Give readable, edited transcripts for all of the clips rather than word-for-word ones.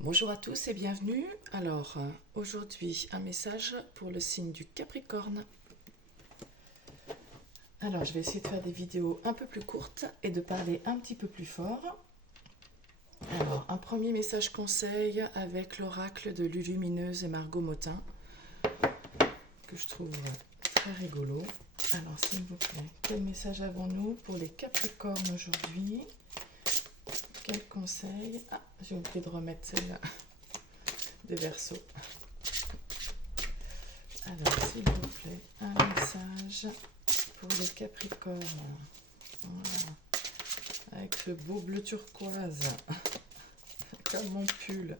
Bonjour à tous et bienvenue. Alors, aujourd'hui, un message pour le signe du Capricorne. Alors, je vais essayer de faire des vidéos un peu plus courtes et de parler un petit peu plus fort. Alors, un premier message conseil avec l'oracle de Lulumineuse et Margot Motin, que je trouve très rigolo. Alors, s'il vous plaît, quel message avons-nous pour les Capricornes aujourd'hui? Quel conseil? Ah, j'ai oublié de remettre celle des Verseaux. Alors, s'il vous plaît, un message pour les Capricornes. Voilà. Avec ce beau bleu turquoise, comme mon pull.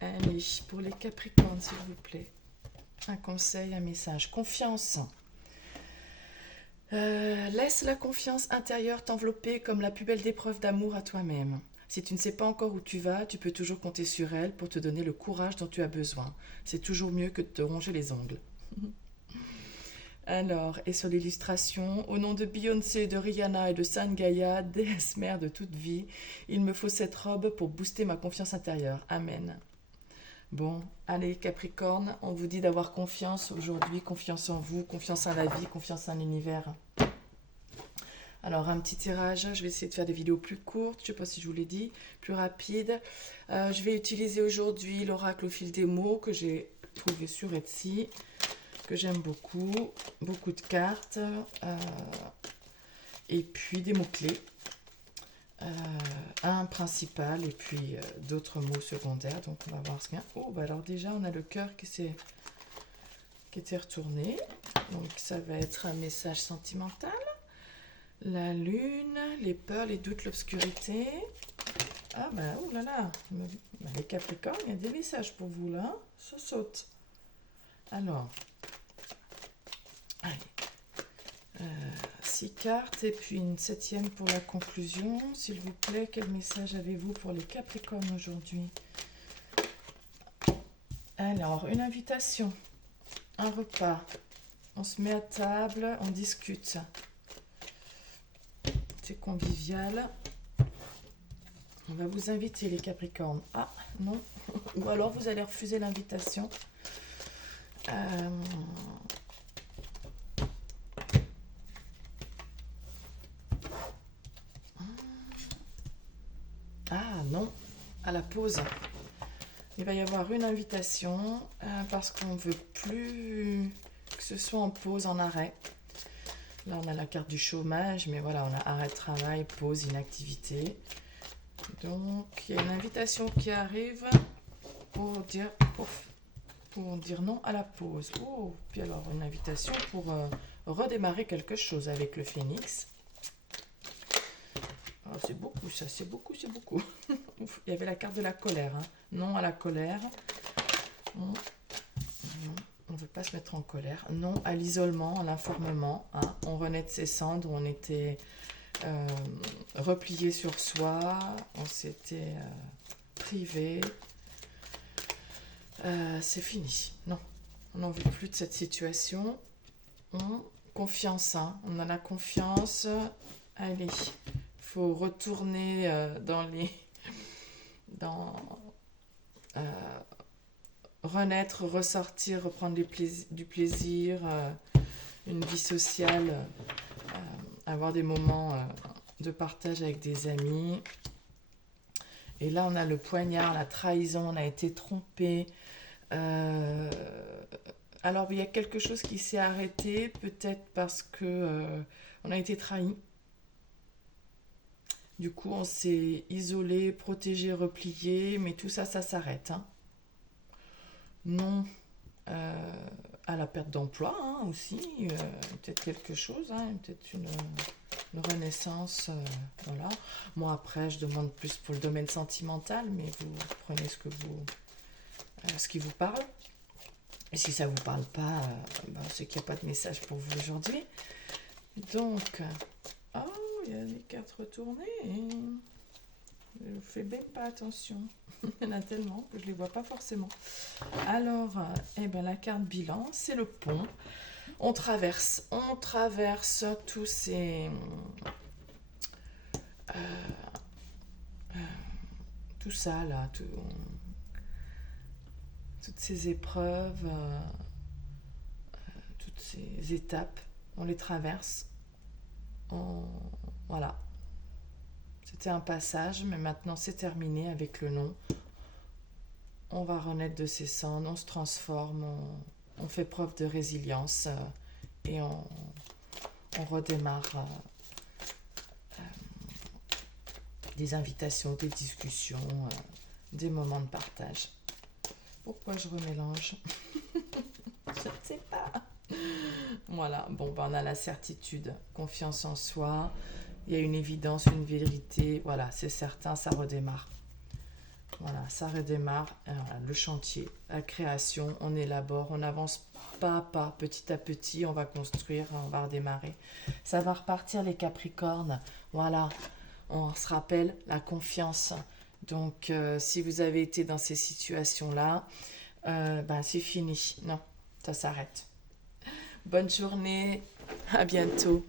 Allez, pour les Capricornes, s'il vous plaît, un conseil, un message. Confiance. Laisse la confiance intérieure t'envelopper comme la plus belle des preuves d'amour à toi-même. Si tu ne sais pas encore où tu vas, tu peux toujours compter sur elle pour te donner le courage dont tu as besoin. C'est toujours mieux que de te ronger les ongles. Alors, et sur l'illustration, au nom de Beyoncé, de Rihanna et de Sangaya, déesse mère de toute vie, il me faut cette robe pour booster ma confiance intérieure. Amen. Bon, allez Capricorne, on vous dit d'avoir confiance aujourd'hui, confiance en vous, confiance en la vie, confiance en l'univers. Alors, un petit tirage, je vais essayer de faire des vidéos plus courtes, je ne sais pas si je vous l'ai dit, plus rapides. Je vais utiliser aujourd'hui l'oracle au fil des mots que j'ai trouvé sur Etsy, que j'aime beaucoup, beaucoup de cartes, et puis des mots-clés, un principal et puis d'autres mots secondaires, donc on va voir ce qu'il y a. Oh, bah alors déjà on a le cœur qui était retourné, donc ça va être un message sentimental, la lune, les peurs, les doutes, l'obscurité. Ah bah oh là là, les Capricornes, il y a des messages pour vous là, ça saute. Alors, allez. 6 cartes et puis une 7e pour la conclusion. S'il vous plaît, quel message avez-vous pour les Capricornes aujourd'hui? Alors, une invitation, un repas, on se met à table, on discute. C'est convivial. On va vous inviter les Capricornes. Ah, non. Ou alors vous allez refuser l'invitation. Ah non, à la pause. Il va y avoir une invitation parce qu'on ne veut plus que ce soit en pause, en arrêt. Là, on a la carte du chômage, mais voilà, on a arrêt de travail, pause, inactivité. Donc, il y a une invitation qui arrive pour dire non à la pause. Oh, puis alors, une invitation pour redémarrer quelque chose avec le phénix. Oh, c'est beaucoup, ça, c'est beaucoup, c'est beaucoup. Il y avait la carte de la colère. Hein. Non à la colère. On ne veut pas se mettre en colère. Non à l'isolement, à l'informement. Hein. On renaît de ses cendres. On était replié sur soi. On s'était privé. C'est fini. Non, on n'en veut plus de cette situation. Confiance. Hein. On en a confiance. Allez, faut retourner renaître, ressortir, reprendre du plaisir, une vie sociale, avoir des moments de partage avec des amis. Et là, on a le poignard, la trahison, on a été trompé. Alors, il y a quelque chose qui s'est arrêté, peut-être parce que on a été trahi. Du coup, on s'est isolé, protégé, replié, mais tout ça, ça s'arrête. Hein. Non à la perte d'emploi hein, aussi, peut-être quelque chose, hein, peut-être une renaissance. Voilà. Moi, après, je demande plus pour le domaine sentimental, mais vous prenez ce qui vous parle. Et si ça ne vous parle pas, c'est qu'il n'y a pas de message pour vous aujourd'hui. Donc, oh, il y a des cartes retournées. Je ne fais même pas attention. Il y en a tellement que je ne les vois pas forcément. Alors, la carte bilan, c'est le pont. On traverse tous ces tout ça là, toutes ces épreuves, toutes ces étapes, on les traverse. Voilà, c'était un passage, mais maintenant c'est terminé avec le nom. On va renaître de ses cendres, on se transforme, on fait preuve de résilience et on redémarre des invitations, des discussions, des moments de partage. Pourquoi je remélange? Je ne sais pas. Voilà, bon, ben on a la certitude, confiance en soi, il y a une évidence, une vérité, voilà, c'est certain, ça redémarre. Voilà, ça redémarre, voilà, le chantier, la création, on élabore, on avance pas à pas, petit à petit, on va construire, on va redémarrer. Ça va repartir les Capricornes, voilà, on se rappelle la confiance. Donc, si vous avez été dans ces situations-là, ben c'est fini, non, ça s'arrête. Bonne journée, à bientôt.